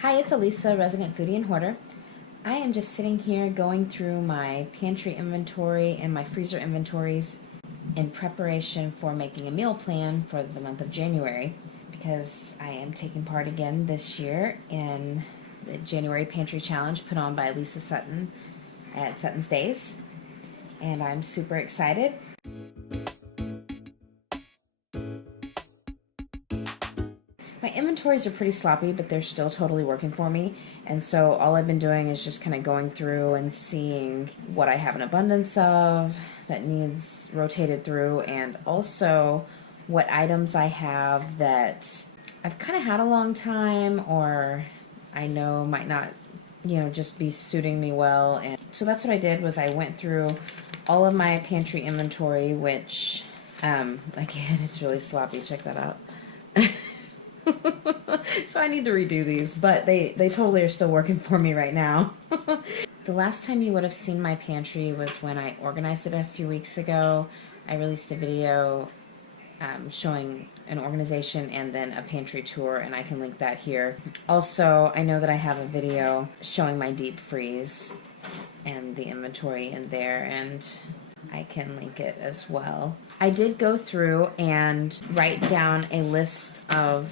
Hi, it's Elisa, resident foodie and hoarder. I am just sitting here going through my pantry inventory and my freezer inventories in preparation for making a meal plan for the month of January because I am taking part again this year in the January Pantry Challenge put on by Lisa Sutton at Suttons Daze, and I'm super excited. My inventories are pretty sloppy, but they're still totally working for me. And so all I've been doing is just kind of going through and seeing what I have an abundance of that needs rotated through, and also what items I have that I've kind of had a long time or I know might not, just be suiting me well. And so that's what I did, was I went through all of my pantry inventory, which, again, it's really sloppy. Check that out. So I need to redo these, but they totally are still working for me right now. The last time you would have seen my pantry was when I organized it a few weeks ago. I released a video showing an organization and then a pantry tour, and I can link that here. Also, I know that I have a video showing my deep freeze and the inventory in there, and I can link it as well. I did go through and write down a list of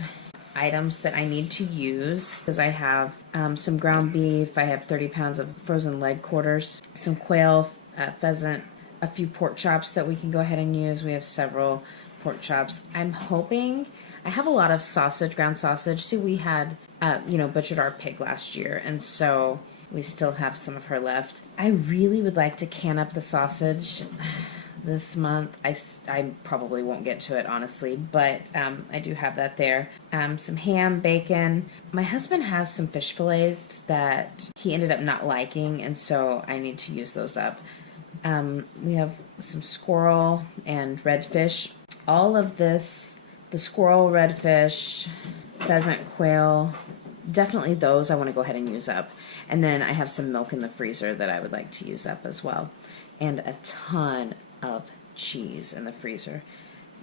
items that I need to use, because I have some ground beef, I have 30 pounds of frozen leg quarters, some quail, pheasant, a few pork chops that we can go ahead and use. We have several pork chops. I'm hoping, I have a lot of sausage, ground sausage. See, we had, butchered our pig last year, and so we still have some of her left. I really would like to can up the sausage this month. I probably won't get to it, honestly, but I do have that there. Some ham, bacon. My husband has some fish fillets that he ended up not liking, and so I need to use those up. We have some squirrel and redfish. All of this, the squirrel, redfish, pheasant, quail, definitely those I want to go ahead and use up. And then I have some milk in the freezer that I would like to use up as well. And a ton of cheese in the freezer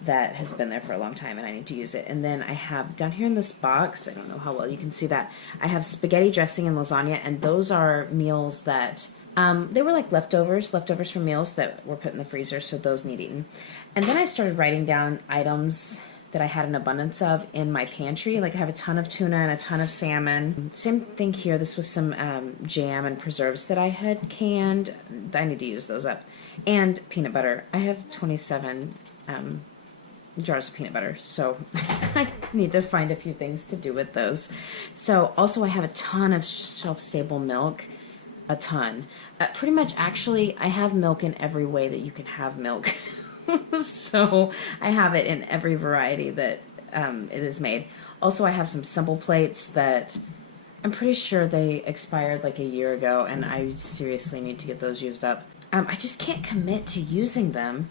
that has been there for a long time, and I need to use it. And then I have down here in this box, I don't know how well you can see that, I have spaghetti dressing and lasagna, and those are meals that they were like leftovers from meals that were put in the freezer, so those need eaten. And then I started writing down items that I had an abundance of in my pantry. Like I have a ton of tuna and a ton of salmon. Same thing here. This was some jam and preserves that I had canned. I need to use those up. And peanut butter. I have 27 jars of peanut butter, so I need to find a few things to do with those. So also I have a ton of shelf-stable milk. A ton. Pretty much, actually, I have milk in every way that you can have milk. So I have it in every variety that it is made. Also, I have some simple plates that I'm pretty sure they expired like a year ago, and I seriously need to get those used up. I just can't commit to using them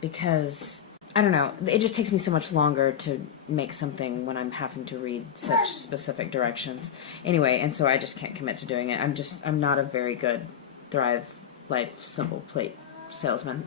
because, I don't know, it just takes me so much longer to make something when I'm having to read such specific directions. Anyway, and so I just can't commit to doing it. I'm not a very good Thrive Life Simple Plate salesman.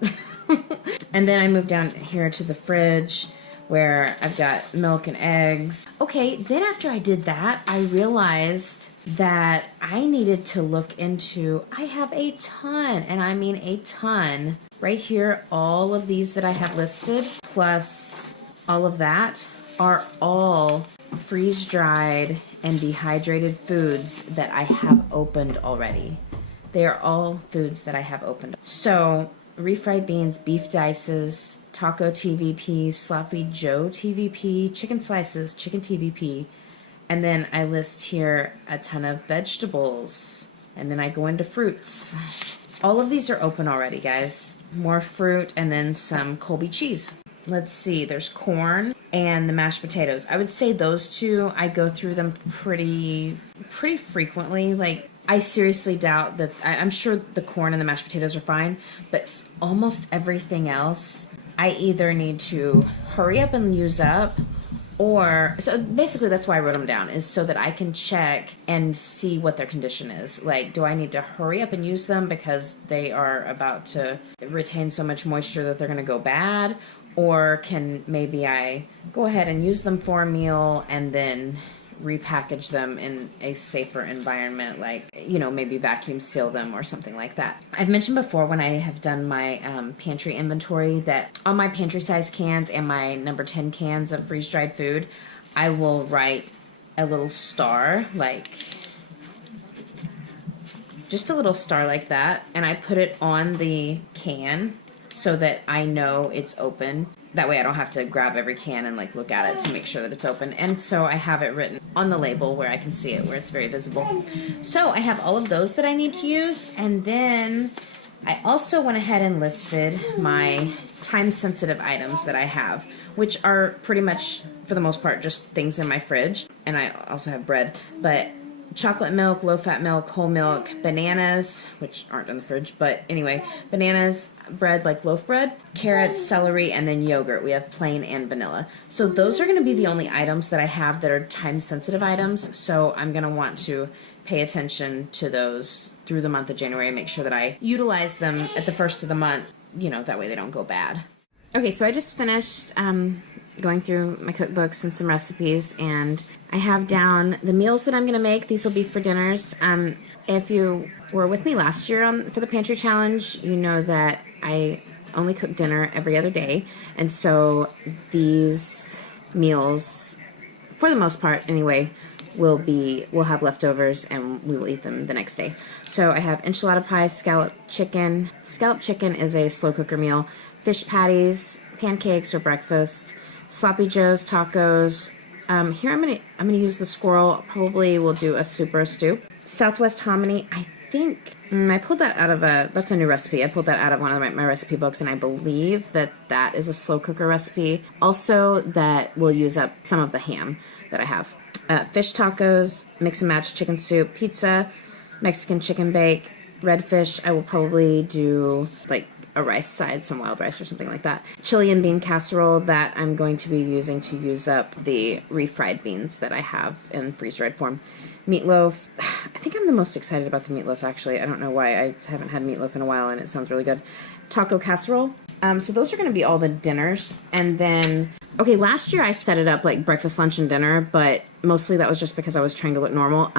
And then I moved down here to the fridge where I've got milk and eggs. Okay, then after I did that, I realized that I needed to look into, I have a ton, and I mean a ton. Right here, all of these that I have listed, plus all of that, are all freeze-dried and dehydrated foods that I have opened already. They are all foods that I have opened. So, refried beans, beef dices, taco TVP, sloppy Joe TVP, chicken slices, chicken TVP, and then I list here a ton of vegetables, and then I go into fruits. All of these are open already, guys. More fruit, and then some Colby cheese. Let's see, there's corn and the mashed potatoes. I would say those two, I go through them pretty frequently. Like, I seriously doubt that, I'm sure the corn and the mashed potatoes are fine, but almost everything else, I either need to hurry up and use up, or, so basically that's why I wrote them down, is so that I can check and see what their condition is. Like, do I need to hurry up and use them because they are about to retain so much moisture that they're going to go bad? Or can maybe I go ahead and use them for a meal and then repackage them in a safer environment, like, you know, maybe vacuum seal them or something like that. I've mentioned before when I have done my pantry inventory that on my pantry size cans and my number 10 cans of freeze-dried food, I will write a little star, like just a little star like that, and I put it on the can so that I know it's open. That way I don't have to grab every can and like look at it to make sure that it's open. And so I have it written on the label where I can see it, where it's very visible. So I have all of those that I need to use, and then I also went ahead and listed my time-sensitive items that I have, which are pretty much, for the most part, just things in my fridge. And I also have bread, but chocolate milk, low-fat milk, whole milk, bananas, which aren't in the fridge, but anyway, bananas, bread like loaf bread, carrots, celery, and then yogurt. We have plain and vanilla. So those are going to be the only items that I have that are time-sensitive items, so I'm going to want to pay attention to those through the month of January and make sure that I utilize them at the first of the month, you know, that way they don't go bad. Okay, so I just finished going through my cookbooks and some recipes, and I have down the meals that I'm going to make. These will be for dinners. If you were with me last year for the Pantry Challenge, you know that I only cook dinner every other day, and so these meals, for the most part anyway, we'll have leftovers and we will eat them the next day. So I have enchilada pie, scalloped chicken. Scalloped chicken is a slow cooker meal. Fish patties, pancakes or breakfast, sloppy joes, tacos. Here I'm gonna use the squirrel. Probably will do a soup or a stew. Southwest hominy. I think I pulled that out of that's a new recipe. I pulled that out of one of my recipe books, and I believe that is a slow cooker recipe. Also, that will use up some of the ham that I have. Fish tacos, mix and match chicken soup, pizza, Mexican chicken bake, redfish. I will probably do like a rice side, some wild rice or something like that. Chili and bean casserole that I'm going to be using to use up the refried beans that I have in freeze-dried form. Meatloaf. I think I'm the most excited about the meatloaf, actually. I don't know why. I haven't had meatloaf in a while, and it sounds really good. Taco casserole. So those are going to be all the dinners. And then, okay, last year I set it up like breakfast, lunch, and dinner, but mostly that was just because I was trying to look normal.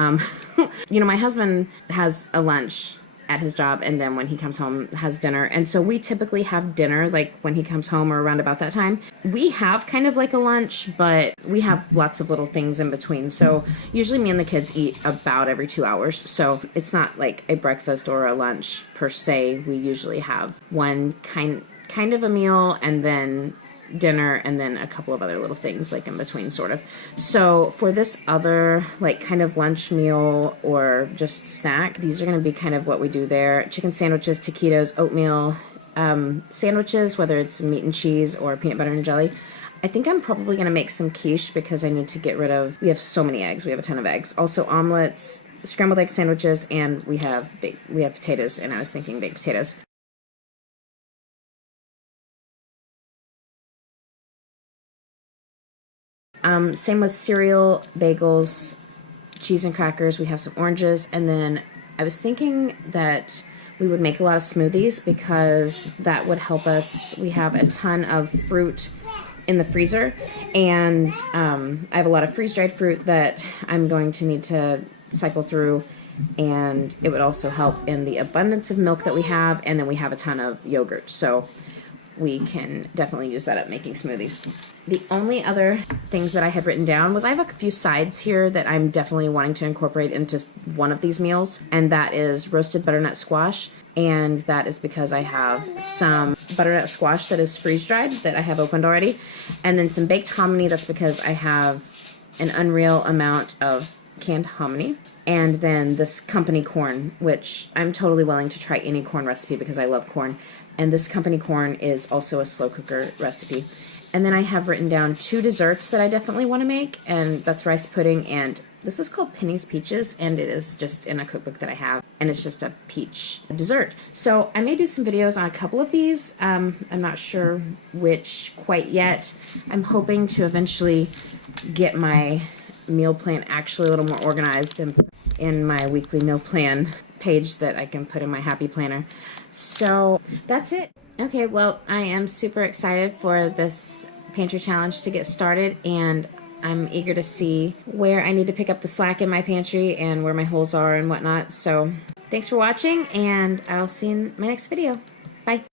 You know, my husband has a lunch at his job, and then when he comes home has dinner, and so we typically have dinner like when he comes home or around about that time. We have kind of like a lunch, but we have lots of little things in between, so usually me and the kids eat about every 2 hours, so it's not like a breakfast or a lunch per se. We usually have one kind of a meal, and then dinner, and then a couple of other little things like in between, sort of. So for this other like kind of lunch meal or just snack, these are going to be kind of what we do there. Chicken sandwiches, taquitos, oatmeal sandwiches, whether it's meat and cheese or peanut butter and jelly. I think I'm probably going to make some quiche because I need to get rid of, we have so many eggs, we have a ton of eggs. Also omelets, scrambled egg sandwiches, and we have potatoes, and I was thinking baked potatoes. Same with cereal, bagels, cheese and crackers. We have some oranges, and then I was thinking that we would make a lot of smoothies because that would help us. We have a ton of fruit in the freezer, and I have a lot of freeze-dried fruit that I'm going to need to cycle through, and it would also help in the abundance of milk that we have, and then we have a ton of yogurt, so we can definitely use that up making smoothies. The only other things that I had written down was I have a few sides here that I'm definitely wanting to incorporate into one of these meals, and that is roasted butternut squash, and that is because I have some butternut squash that is freeze-dried that I have opened already, and then some baked hominy. That's because I have an unreal amount of canned hominy, and then this company corn, which I'm totally willing to try any corn recipe because I love corn, and this company corn is also a slow cooker recipe. And then I have written down 2 desserts that I definitely want to make, and that's rice pudding, and this is called Penny's Peaches, and it is just in a cookbook that I have, and it's just a peach dessert. So I may do some videos on a couple of these. I'm not sure which quite yet. I'm hoping to eventually get my meal plan actually a little more organized and in my weekly meal plan page that I can put in my happy planner. So that's it. Okay, well, I am super excited for this pantry challenge to get started, and I'm eager to see where I need to pick up the slack in my pantry and where my holes are and whatnot. So thanks for watching, and I'll see you in my next video. Bye.